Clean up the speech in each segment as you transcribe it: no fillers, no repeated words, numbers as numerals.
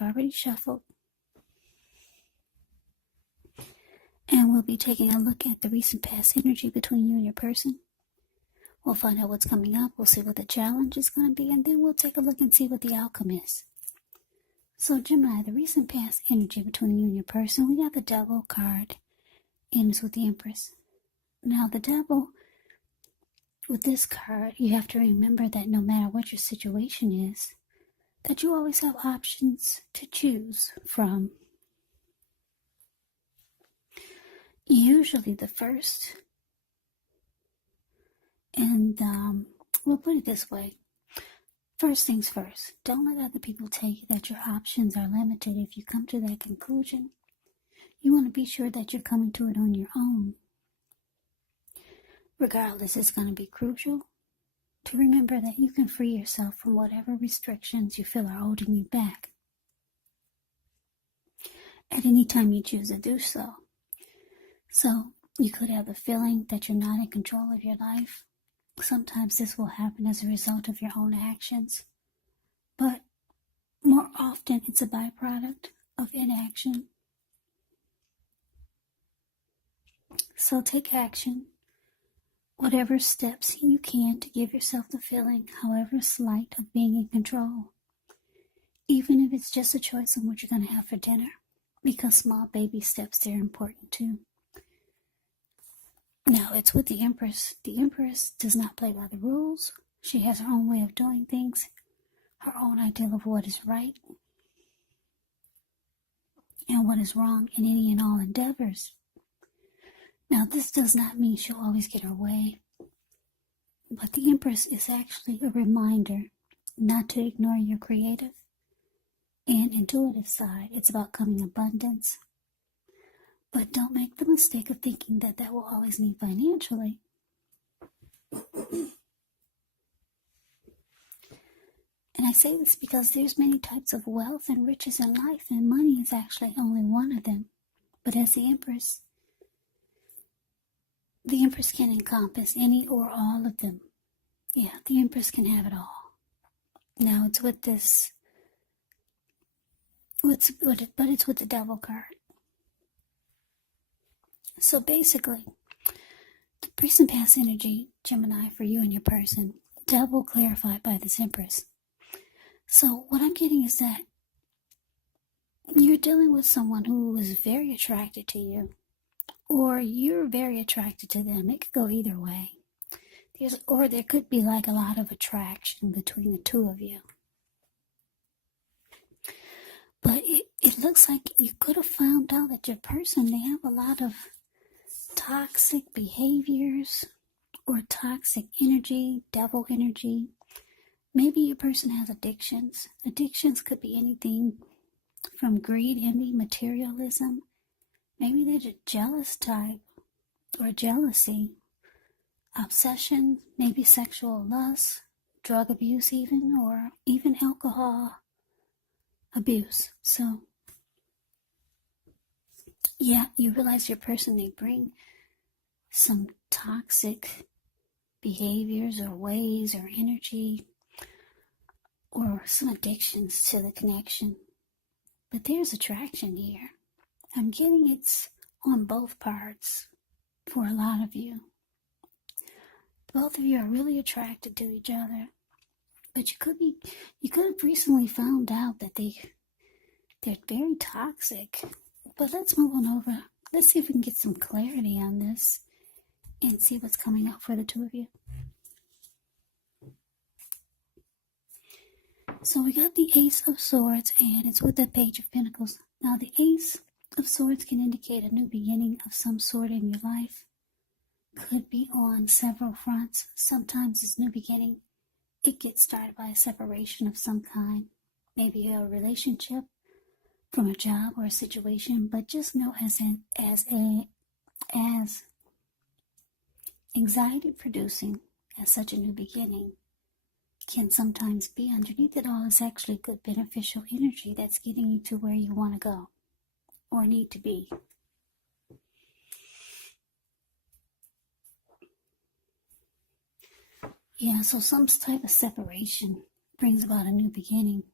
I've already shuffled. And we'll be taking a look at the recent past energy between you and your person. We'll find out what's coming up. We'll see what the challenge is going to be. And then we'll take a look and see what the outcome is. So Gemini, the recent past energy between you and your person. We got the Devil card. Ends with the Empress. Now the Devil, with this card, you have to remember that no matter what your situation is, that you always have options to choose from. Usually the first, and we'll put it this way. First things first, don't let other people tell you that your options are limited. If you come to that conclusion, you want to be sure that you're coming to it on your own. Regardless, it's going to be crucial to remember that you can free yourself from whatever restrictions you feel are holding you back at any time you choose to do so. So you could have the feeling that you're not in control of your life. Sometimes this will happen as a result of your own actions, but more often it's a byproduct of inaction. So take action, whatever steps you can to give yourself the feeling, however slight, of being in control. Even if it's just a choice on what you're going to have for dinner, because small baby steps, they're important too. Now, it's with the Empress. The Empress does not play by the rules. She has her own way of doing things, her own ideal of what is right and what is wrong in any and all endeavors. Now, this does not mean she'll always get her way, but the Empress is actually a reminder not to ignore your creative and intuitive side. It's about coming abundance. But don't make the mistake of thinking that that will always mean financially. And I say this because there's many types of wealth and riches in life, and money is actually only one of them. But as the Empress can encompass any or all of them. Yeah, the Empress can have it all. Now it's with this, but it's with the Devil card. So basically, the recent past energy, Gemini, for you and your person, Devil clarified by this Empress. So what I'm getting is that you're dealing with someone who is very attracted to you, or you're very attracted to them. It could go either way. Or there could be like a lot of attraction between the two of you. But it looks like you could have found out that your person, they have a lot of toxic behaviors or toxic energy, devil energy. Maybe your person has addictions. Addictions could be anything from greed, envy, materialism. Maybe they're a jealous type or jealousy, obsession, maybe sexual lust, drug abuse even, or even alcohol abuse. So yeah, you realize your person, they bring some toxic behaviors or ways or energy or some addictions to the connection. But there's attraction here. I'm getting it's on both parts for a lot of you. Both of you are really attracted to each other. But you could have recently found out that they're very toxic. But let's move on over. Let's see if we can get some clarity on this and see what's coming up for the two of you. So we got the Ace of Swords, and it's with the Page of Pentacles. Now the Ace of Swords can indicate a new beginning of some sort in your life. Could be on several fronts. Sometimes this new beginning, it gets started by a separation of some kind. Maybe a relationship from a job or a situation, but just know as anxiety producing as such a new beginning can sometimes be, underneath it all is actually good beneficial energy that's getting you to where you want to go or need to be. Yeah, so some type of separation brings about a new beginning.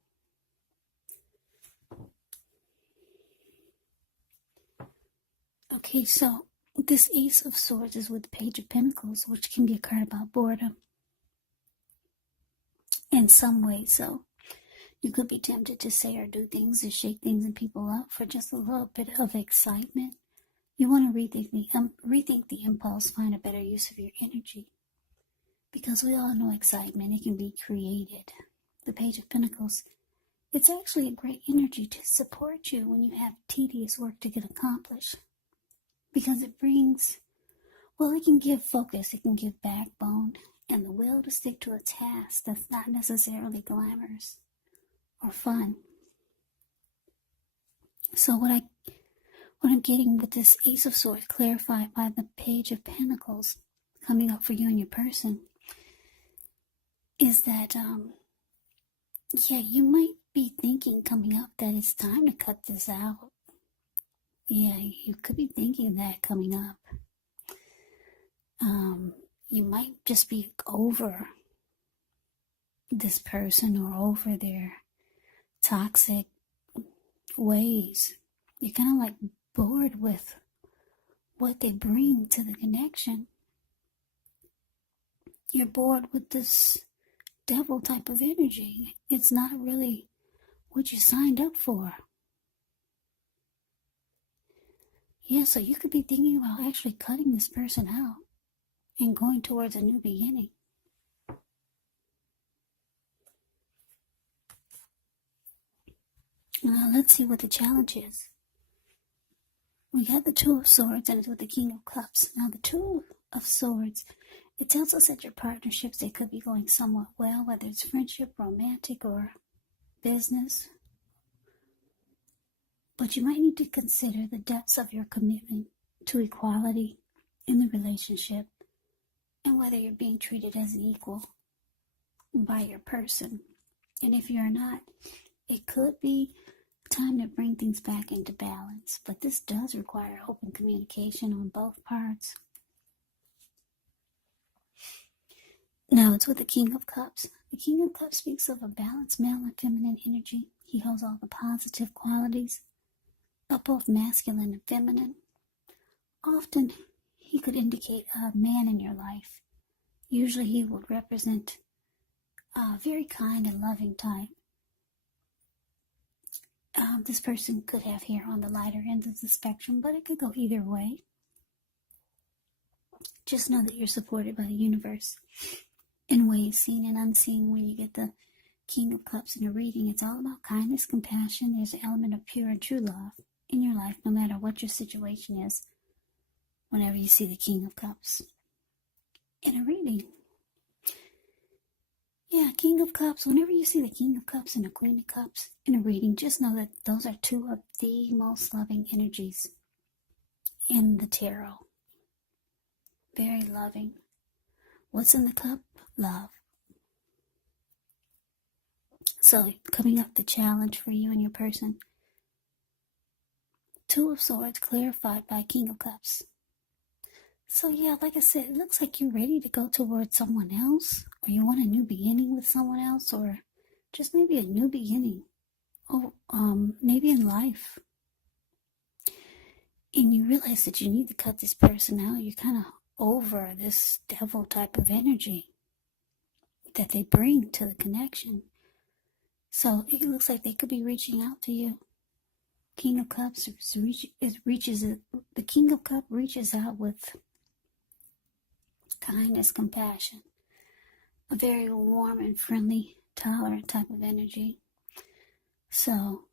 Okay, so this Ace of Swords is with the Page of Pentacles, which can be a card about boredom in some way. So you could be tempted to say or do things to shake things and people up for just a little bit of excitement. You want to rethink the impulse, find a better use of your energy. Because we all know excitement, it can be created. The Page of Pentacles, it's actually a great energy to support you when you have tedious work to get accomplished. Because it brings, well, it can give focus, it can give backbone, and the will to stick to a task that's not necessarily glamorous or fun. So what I'm getting with this Ace of Swords clarified by the Page of Pentacles coming up for you and your person is that, you might be thinking coming up that it's time to cut this out. Yeah, you could be thinking that coming up. You might just be over this person or over their toxic ways. You're kind of like bored with what they bring to the connection. You're bored with this devil type of energy. It's not really what you signed up for. Yeah, so you could be thinking about actually cutting this person out and going towards a new beginning. Now let's see what the challenge is. We got the Two of Swords and it's with the King of Cups. Now the Two of Swords, it tells us that your partnerships, they could be going somewhat well, whether it's friendship, romantic, or business. But you might need to consider the depths of your commitment to equality in the relationship and whether you're being treated as an equal by your person. And if you're not, it could be time to bring things back into balance. But this does require open communication on both parts. Now it's with the King of Cups. The King of Cups speaks of a balanced male and feminine energy. He holds all the positive qualities of both masculine and feminine. Often, he could indicate a man in your life. Usually, he would represent a very kind and loving type. This person could have hair on the lighter end of the spectrum, but it could go either way. Just know that you're supported by the universe in ways seen and unseen. When you get the King of Cups in a reading, it's all about kindness, compassion. There's an element of pure and true love in your life, no matter what your situation is, whenever you see the King of Cups in a reading. Yeah, King of Cups, whenever you see the King of Cups and the Queen of Cups in a reading, just know that those are two of the most loving energies in the tarot. Very loving. What's in the cup? Love. So, coming up the challenge for you and your person. Two of Swords clarified by King of Cups. So yeah, like I said, it looks like you're ready to go towards someone else, or you want a new beginning with someone else, or just maybe a new beginning. Maybe in life. And you realize that you need to cut this person out. You're kind of over this devil type of energy that they bring to the connection. So it looks like they could be reaching out to you. King of Cups the King of Cups reaches out with kindness, compassion, a very warm and friendly, tolerant type of energy. So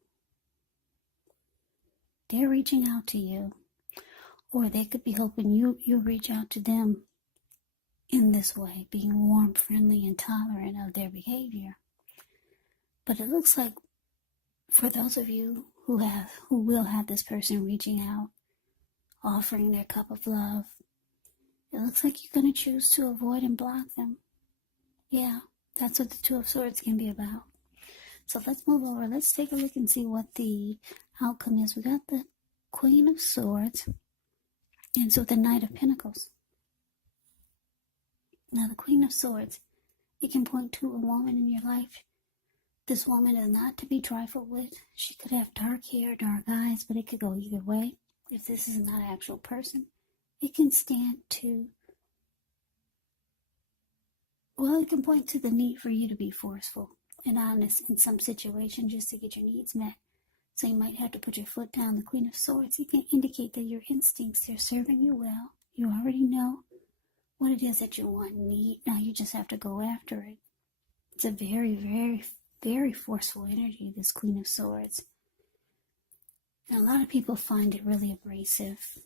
they're reaching out to you, or they could be hoping you'll reach out to them in this way, being warm, friendly, and tolerant of their behavior. But it looks like for those of you who will have this person reaching out, offering their cup of love, it looks like you're going to choose to avoid and block them. Yeah, that's what the Two of Swords can be about. So let's move over. Let's take a look and see what the outcome is. We got the Queen of Swords, and so the Knight of Pentacles. Now the Queen of Swords, it can point to a woman in your life. This woman is not to be trifled with. She could have dark hair, dark eyes, but it could go either way. if this is not an actual person, it can stand to, well, it can point to the need for you to be forceful and honest in some situation just to get your needs met. So you might have to put your foot down. The Queen of Swords, it can indicate that your instincts, they're serving you well. You already know what it is that you want and need. Now you just have to go after it. It's a very, very, very forceful energy, this Queen of Swords. And a lot of people find it really abrasive.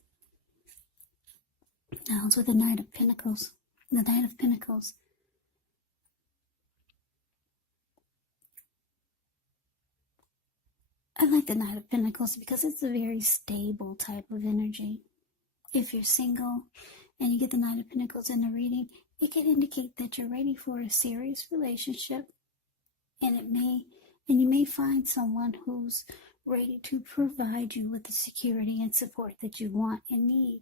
Now it's with the Knight of Pentacles. The Knight of Pentacles. I like the Knight of Pentacles because it's a very stable type of energy. If you're single and you get the Knight of Pentacles in the reading, it can indicate that you're ready for a serious relationship, and you may find someone who's ready to provide you with the security and support that you want and need.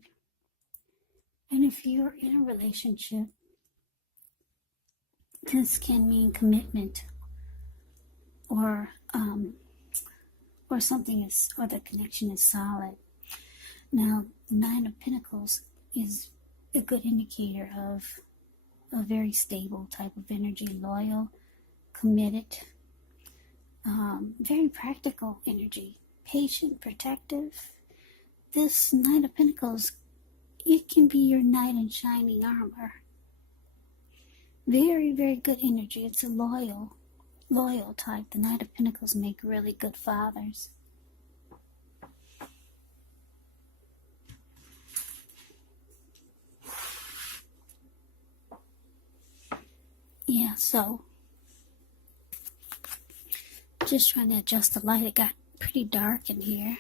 And if you're in a relationship, this can mean commitment or the connection is solid. Now, the Nine of Pentacles is a good indicator of a very stable type of energy, loyal, committed, very practical energy, patient, protective. This Knight of Pentacles, it can be your knight in shining armor. Very, very good energy. It's a loyal type. The Knight of Pentacles make really good fathers. Yeah, so just trying to adjust the light. It got pretty dark in here.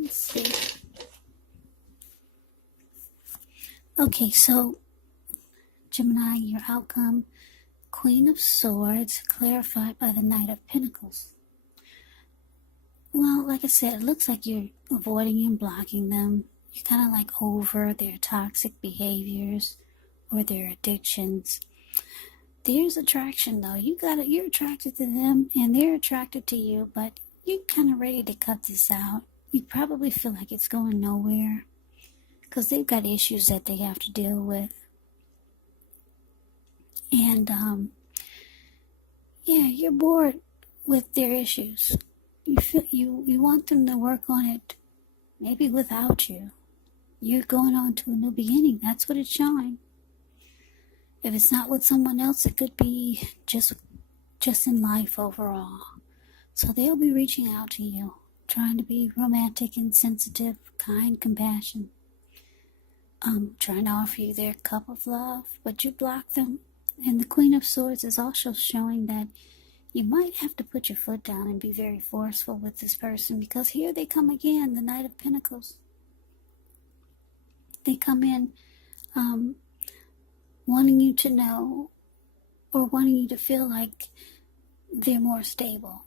Let's see. Okay, so Gemini, your outcome, Queen of Swords, clarified by the Knight of Pentacles. Well, like I said, it looks like you're avoiding and blocking them. You're kind of like over their toxic behaviors or their addictions. There's attraction though. You're attracted to them and they're attracted to you, but you're kind of ready to cut this out. You probably feel like it's going nowhere because they've got issues that they have to deal with. And you're bored with their issues. You want them to work on it, maybe without you. You're going on to a new beginning. That's what it's showing. If it's not with someone else, it could be just in life overall. So they'll be reaching out to you, trying to be romantic and sensitive, kind, compassion. Trying to offer you their cup of love, but you block them. And the Queen of Swords is also showing that you might have to put your foot down and be very forceful with this person, because here they come again, the Knight of Pentacles. They come in wanting you to know or wanting you to feel like they're more stable.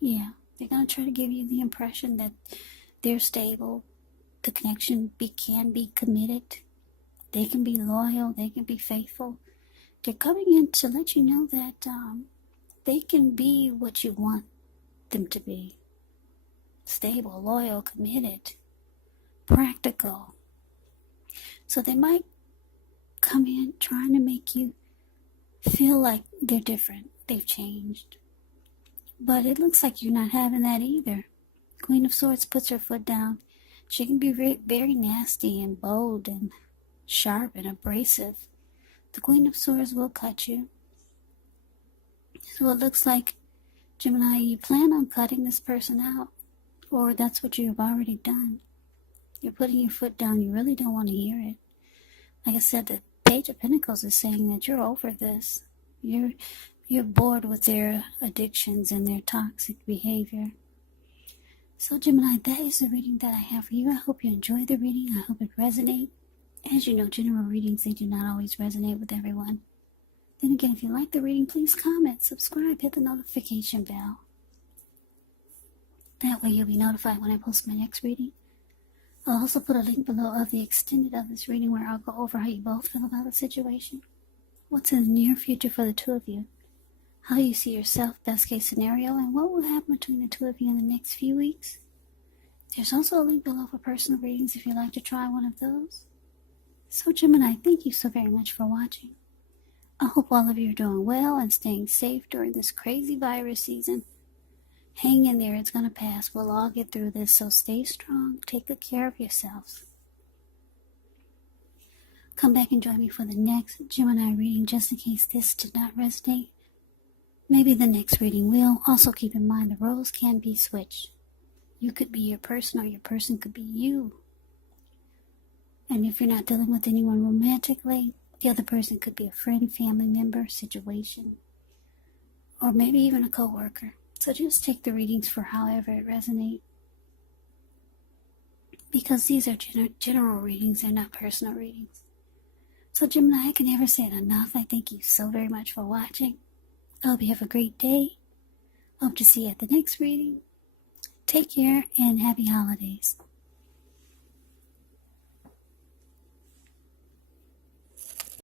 Yeah, they're going to try to give you the impression that they're stable. The connection can be committed. They can be loyal. They can be faithful. They're coming in to let you know that they can be what you want them to be. Stable, loyal, committed, practical. So they might come in trying to make you feel like they're different. They've changed. But it looks like you're not having that either. Queen of Swords puts her foot down. She can be very, very nasty and bold and sharp and abrasive. The Queen of Swords will cut you. So it looks like, Gemini, you plan on cutting this person out, or that's what you've already done. You're putting your foot down. You really don't want to hear it. Like I said, the Page of Pentacles is saying that you're over this. You're bored with their addictions and their toxic behavior. So Gemini, that is the reading that I have for you. I hope you enjoy the reading. I hope it resonates. As you know, general readings, they do not always resonate with everyone. Then again, if you like the reading, please comment, subscribe, hit the notification bell. That way you'll be notified when I post my next reading. I'll also put a link below of the extended of this reading where I'll go over how you both feel about the situation. What's in the near future for the two of you. How you see yourself, best case scenario, and what will happen between the two of you in the next few weeks. There's also a link below for personal readings if you'd like to try one of those. So Gemini, thank you so very much for watching. I hope all of you are doing well and staying safe during this crazy virus season. Hang in there, it's going to pass. We'll all get through this, so stay strong. Take good care of yourselves. Come back and join me for the next Gemini reading, just in case this did not resonate. Maybe the next reading will. Also keep in mind the roles can be switched. You could be your person or your person could be you. And if you're not dealing with anyone romantically, the other person could be a friend, family member, situation, or maybe even a coworker. So just take the readings for however it resonates. Because these are general readings, they're not personal readings. So Gemini, I can never say it enough. I thank you so very much for watching. I hope you have a great day. Hope to see you at the next reading. Take care and happy holidays.